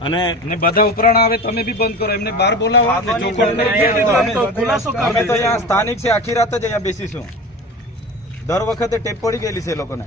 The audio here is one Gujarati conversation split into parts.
અને ને બધા ઉપરાણ આવે તમે બી બંધ કરો એમને બહાર બોલાવો સ્થાનિક છે આખી રાત જ અહીંયા બેસીશું. દર વખતે ટેપ પડી ગયેલી છે એ લોકોને.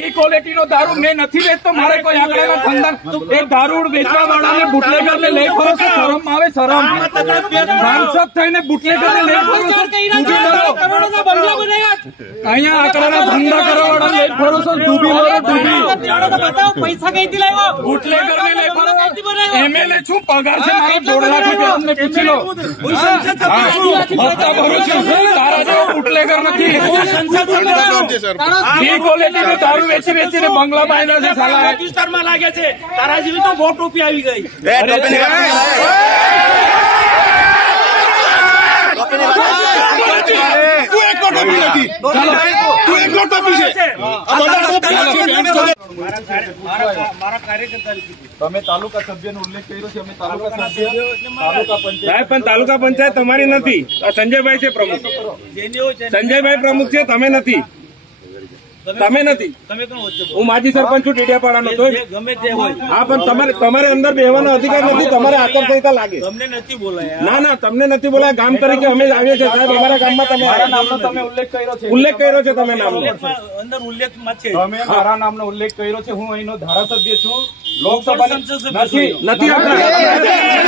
એ ક્વોલિટીનો દારૂ મેં નથી વેચતો મારે કોઈ આંકડાના ધંધા એ દારૂ વેચવા વાળાને બુટલેગરને લઈ ફરો છો શરમ આવે શરમ સાંસદ થઈને બુટલેગરને લઈ ફરો છો અહીંયા આંકડાના ધંધા કરવા વાળાને લઈ ફરો છો ડૂબી મરો ડૂબી પૈસા કઈથી લાવ્યો બુટલેગરને લઈ ફરો એમએલએ છું પગાર છે? મારો દોઢ લાખ રૂપિયા અમને પૂછી લો. ભરું છું? તારા જેવો બુટલેગર નથી. ક્વોલિટીનો દારૂ વેચી વેચીને બંગલા બાંધ્યા છે સાલા. વિસ્તારમાં લાગે છે. તારા જેવી તો બહુ ટોપી આવી ગઈ. તમે તાલુકા સભ્યનો ઉલ્લેખ કર્યો છે અમે તાલુકા સભ્ય તાલુકા પંચાયત. સાહેબ પણ તાલુકા પંચાયત તમારી નથી. સંજયભાઈ છે પ્રમુખ. સંજયભાઈ પ્રમુખ છે તમે નથી. તમે નથી. તમે કોણ વચ્ચે હું માજી સરપંચ છું ટીડિયાપાડા નો ગમે તે હોય. હા પણ તમારે તમારે અંદર બેહવાનો અધિકાર નથી તમારે આચારસંહિતા લાગે. તમને નથી બોલાય. ના ના તમને નથી બોલાય. ગામ તરીકે અમે જ આવીએ છીએ સાહેબ. અમારા ગામમાં તમે મારા નામનો તમે ઉલ્લેખ કર્યો છે. ઉલ્લેખ કર્યો છે તમે નામનો. ઉલ્લેખમાં- અંદર ઉલ્લેખમાં છે. તમે મારા નામનો ઉલ્લેખ કર્યો છે. હું અહીંનો ધારાસભ્ય છું. લોકસભાની નથી નથી.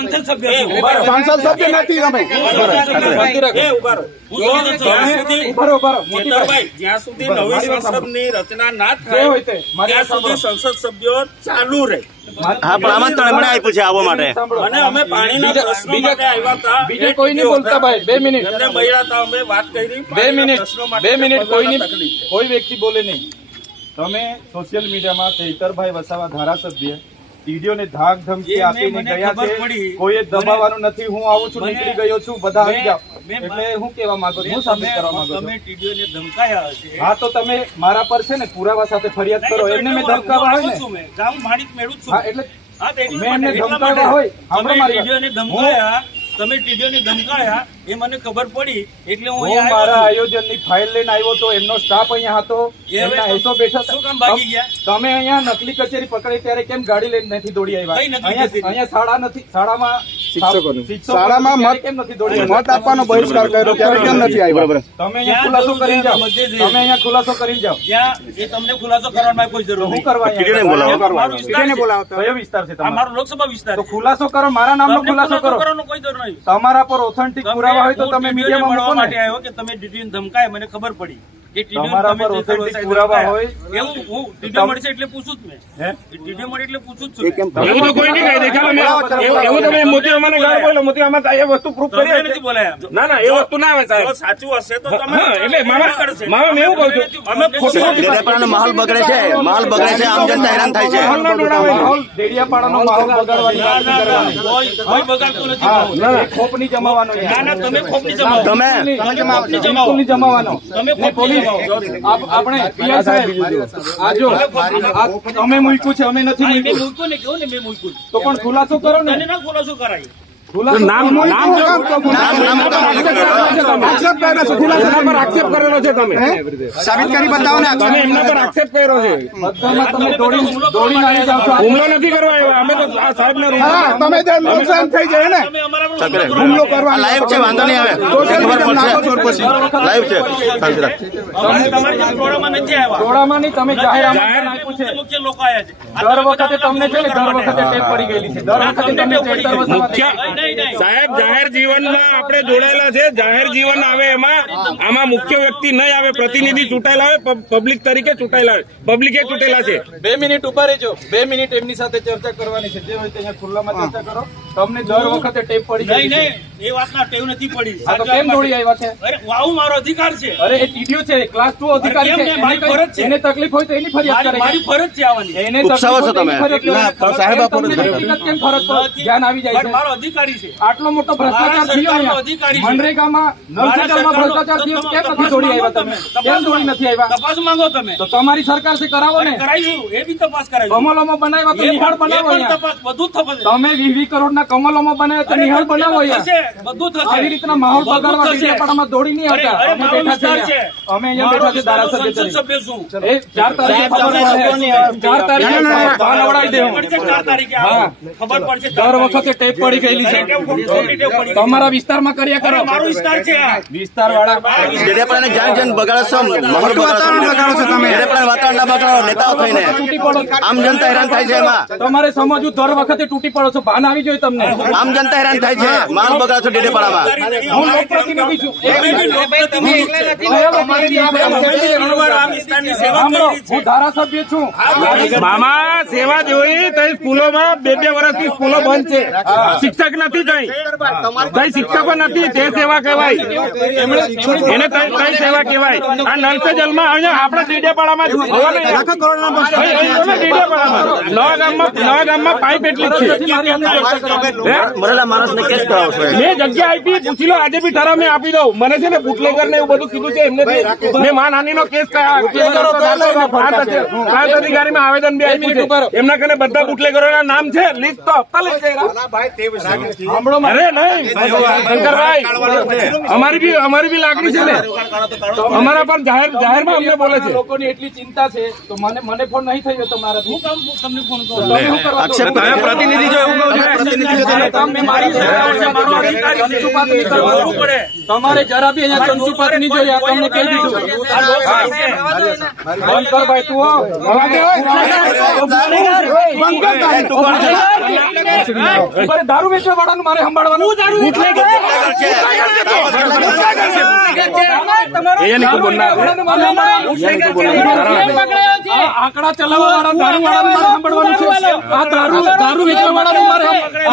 સંસદ સભ્ય નથી જ્યાં સુધી નવી સંસદની રચના ના થાય હોય તે મારી ત્યાં સુધી સંસદ સભ્યો ચાલુ રહે હા પણ આમંત્રણ એમણે આપ્યું છે આવવા માટે. અને અમે પાણીના પ્રશ્નો માટે આવ્યા હતા. બીજે કોઈ નહીં બોલતા ભાઈ બે મિનિટ. અમને મળ્યા હતા અમે વાત કરી. બે મિનિટ બે મિનિટ કોઈની તકલીફ કોઈ વ્યક્તિ બોલે નહીં. તમે સોશિયલ મીડિયામાં ચૈતરભાઈ વસાવા ધારાસભ્ય ટીડીઓને ધાક ધમકી આપીને ગયા છે. કોઈએ દબાવવાનું નથી હું આવું છું નીકળી ગયો છું બધા આવી જાઓ. એટલે હું કેવા માંગુ છું હું કરવા માંગુ તમે છું ટીડીઓને ધમકાયા હશે. હા તો તમે મારા પર છે ને પુરાવા સાથે ફરિયાદ કરો. એમને મેં ધમકાવા હોય ને ગામ માણિક મેળું છું. હા એટલે હા, તો એટલા મેં એમને ધમકાવ્યા હોય. તમે. ટીડીઓને ધમકાયા તમે ટીડીઓને ધમકાયા એ મને ખબર પડી એટલે હું મારા. આયોજનની ફાઇલ લઈને આવ્યો તો એમનો સ્ટાફ અહીંયા હતો એમના બેઠા શું કામ ભાગી ગયા? તમે અહીંયા નકલી કચેરી પકડી ત્યારે કેમ ગાડી લઈને નથી દોડી આવ્યા? અહીંયા શાળા નથી શાળામાં શિક્ષકોની. શાળામાં મત- કેમ નથી દોડી મત આપવાનો બહિષ્કાર કર્યો ત્યારે કેમ નથી આવ્યા? બરાબર. તમે અહીંયા ખુલાસો જરૂર જાઓ. તમે અહીંયા ખુલાસો કરીને જાઓ. જ્યાં એ તમને ખુલાસો કરવાની કોઈ જરૂર હું કરવા ટીડીઓને બોલાવો. મારો વિસ્તાર કયો વિસ્તાર છે તમારો? મારો લોકસભા વિસ્તાર તો ખુલાસો કરો મારા નામનો ખુલાસો કરો. કરવાનો કોઈ જરૂર નહીં. તમારા પર ઓથેન્ટિક મળવા હોય તો તમે મીડિયામાં મળવા માટે આવ્યો કે તમે ડીડીને ધમકાય મને ખબર પડી કે તમારા પર ઓથેન્ટિક પુરાવા હોય એવું હું ડીડી મળશે એટલે પૂછું જ મેં. ડીડી મળે એટલે પૂછું જ છું એવું તો કોઈ નહીં કહી દેખાડો મેં એવું તમે મોતી અમાને ગાળ બોલો મોતી અમાર એ વસ્તુ પ્રૂફ કરી નથી બોલાયા. ના ના એ વસ્તુ ના આવે સાહેબ. સાચું હશે તો તમે એટલે મામા મામા મેં એવું કહું છું અમે ખોટું માહોલ બગડે છે માહોલ બગડે છે આમ જનતા હેરાન થાય છે. માહોલ માહોલ દેડિયાપાડાનો માહોલ બગાડવાની કોઈ બગાડતું નથી ના ના. ખોપ નહીં જમાવાનો ના ના તમે ખોપની તમે જમાવાનો સાહેબ આ જો તમે મૂક્યું છે અમે નથી મૂક્યું તો પણ ખુલાસો કરો ને ખુલાસો કરાય. નામ કરેલો છે તમે. સાબિત કરી બતાવો ને તમે. એમના તો આ સાહેબ તમે જે થઈ જાય ને લાઈવ છે વાંધો નહીં આવે. લાઈવ છે દર વખતે તમને છે દર વખતે પડી ગયેલી છે. દર વખતે મુખ્ય સાહેબ જાહેર જીવનમાં આપણે જોડાયેલા છે. જાહેર જીવન આવે એમાં. આમાં મુખ્ય વ્યક્તિ નહીં આવે પ્રતિનિધિ ચૂંટાયેલા આવે પબ્લિક તરીકે ચૂંટાયેલા આવે પબ્લિકે ચૂંટેલા છે. બે મિનિટ ઊભા રહેજો. બે મિનિટ એમની સાથે ચર્ચા કરવાની છે. જે હોય ખુલ્લામાં ચર્ચા કરો. તમને દર વખતે ટેપ પડી જાય નહીં નહીં એ વાતના ટેવ નથી પડી. આ તો કેમ દોડી આવ્યા છે? અરે વાવ મારો અધિકાર છે. અરે એ ટીડીઓ છે ક્લાસ 2 અધિકારી છે મારી ફરજ છે. એને તકલીફ હોય તો એની ફરિયાદ કરે. મારી ફરજ છે આવવાની. એને ઉપસાવો છો તમે? ના સાહેબ આ ફરજ કેમ ફરજ પર ધ્યાન આવી જાય છે. મારો અધિકારી છે. આટલો મોટો ભ્રષ્ટાચાર થયો અહીંયા. મનરેગામાં નર્સિંગમાં ભ્રષ્ટાચાર થયો. કેમ નથી દોડી આવ્યા તમે? કેમ દોડી નથી આવ્યા? તપાસ માંગો તમે. તો તમારી સરકારથી કરાવો ને. કરાવીશું એ બી તપાસ કરાવીશું અમલોમાં બનાવ્યા તો નિહાળ બનાવો અહીંયા. બધું તપાસ તમે 20 કરોડ ના કમલોમાં બને તો નિહાળ બનાવો બધું આવી રીતના માહોલ બગાડવા દોડી નહીં આવતા. અમે બેઠા છે. અમે અહીંયા બેઠા છે ધારાસભ્ય છું. ચાર તારીખે ચાર તારીખે ભાન અવડાવી દેવું. ખબર પડશે દર વખતે ટેપ પડી ગયેલી છે. તમારા વિસ્તારમાં કર્યા કરો. મારો વિસ્તાર છે વિસ્તાર વાળા જેડેપડાને જાણ જાણ બગાડો છો માહોલ વાતાવરણ બગાડો છો તમે? જેડેપડા વાતાવરણ ના બગાડો નેતાઓ થઈને. આમ જનતા હેરાન થાય છે એમાં. તમારે સમજવું દર વખતે તૂટી પડો છો. ભાન આવી જોઈએ તમને. આમ જનતા હેરાન થાય છે. માલ બગડા છો ડેડેપાડામાં હું લોકપ્રતિનિધિ છું. હું ધારાસભ્ય છું. મામા સેવા જોઈ તઈ સ્કૂલોમાં બે બે વર્ષથી સ્કૂલો બંધ છે. શિક્ષક નથી તઈ. તઈ શિક્ષકો નથી તે સેવા કહેવાય. એને તઈ સેવા કહેવાય. આ નલસે જલમાં અહીંયા આપણા ડેડેપાડામાં નવા ગામમાં નવા ગામમાં પાઇપ એટલી છે. આજે બી ઠરાવ મેં આપી દઉં. મને છે ને બુટલેગર એવું બધું કીધું એમને મેં માનહાની આવેદન એમના કને બધા બુટલેગરો નામ છે અમારી બી લાગણી છે ને. અમારા પણ જાહેર જાહેરમાં અમને બોલે છે. લોકોની એટલી ચિંતા છે તો મને મને ફોન નહીં થયો તમારા હું કામ તમને ફોન કરો. પ્રતિનિધિ જો તમારે જરા બી અહીંયા ચંચુપાત નહીં જોઈએ તમને કહી દીધું ભાઈ તું દારૂ વેચવા વાળાનું મારે સંભાળવાનું આંકડા ચલાવવા વાળા દારૂ વાળાનું મારે છે આ દારૂ દારૂ વેચવા વાળાનું મારે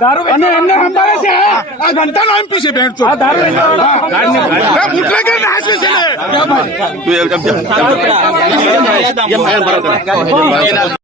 દારૂ અને એમને સંભાળે છે આ ઘંટાનો એમપી છે બેન તો. દારૂ ઉઠલે કે નાશે છે ને. તું એમ